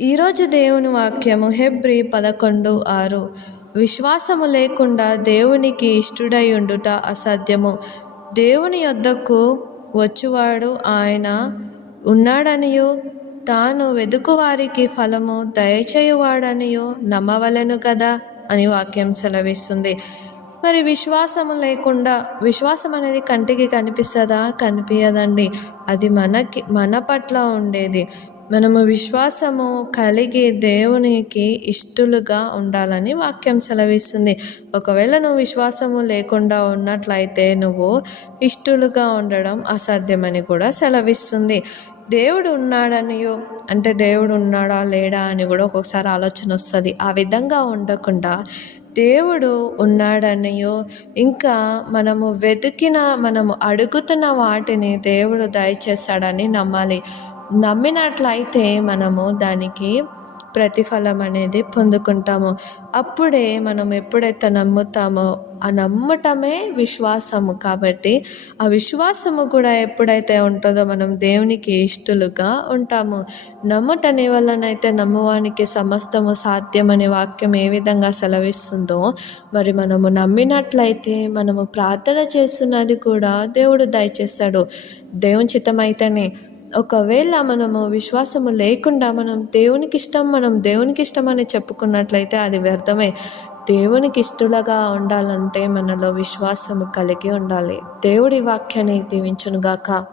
ఈరోజు దేవుని వాక్యము హెబ్రి పదకొండు ఆరు. విశ్వాసము లేకుండా దేవునికి ఇష్టుడై ఉండుట అసాధ్యము. దేవుని యొద్దకు వచ్చువాడు ఆయన ఉన్నాడనియు తాను వెదుకువారికి ఫలము దయచేయువాడనియు నమ్మవలెను కదా అని వాక్యం సెలవిస్తుంది. మరి విశ్వాసము లేకుండా విశ్వాసం అనేది కంటికి కనిపిస్తుందా? కనిపించదండి అది మనకి మన పట్ల ఉండేది. మనము విశ్వాసము కలిగి దేవునికి ఇష్టలుగా ఉండాలని వాక్యం సెలవిస్తుంది. ఒకవేళ నువ్వు విశ్వాసము లేకుండా ఉన్నట్లయితే నువ్వు ఇష్టలుగా ఉండడం అసాధ్యమని కూడా సెలవిస్తుంది. దేవుడు ఉన్నాడనియో అంటే దేవుడు ఉన్నాడా లేడా అని కూడా ఒక్కొక్కసారి ఆలోచన వస్తుంది. ఆ విధంగా ఉండకుండా దేవుడు ఉన్నాడనియో ఇంకా మనము వెతికిన మనము అడుగుతున్న వాటిని దేవుడు దయచేస్తాడని నమ్మాలి. నమ్మినట్లయితే మనము దానికి ప్రతిఫలం అనేది పొందుకుంటాము. అప్పుడే మనం ఎప్పుడైతే నమ్ముతామో ఆ నమ్మటమే విశ్వాసము కాబట్టి ఆ విశ్వాసము కూడా ఎప్పుడైతే ఉంటుందో మనం దేవునికి ఇష్టలుగా ఉంటాము. నమ్మటని వలనైతే నమ్మవానికి సమస్తము సాధ్యమనే వాక్యం ఏ విధంగా సెలవిస్తుందో మరి మనము నమ్మినట్లయితే మనము ప్రార్థన చేస్తున్నది కూడా దేవుడు దయచేస్తాడు. దేవుని చిత్తమైతేనే ఒకవేళ మనము విశ్వాసము లేకుండా మనం దేవునికి ఇష్టం మనం దేవునికి ఇష్టం అని చెప్పుకున్నట్లయితే అది వ్యర్థమే. దేవునికి ఇష్టలుగా ఉండాలంటే మనలో విశ్వాసము కలిగి ఉండాలి. దేవుడి వాక్యాన్ని దీవించునుగాక.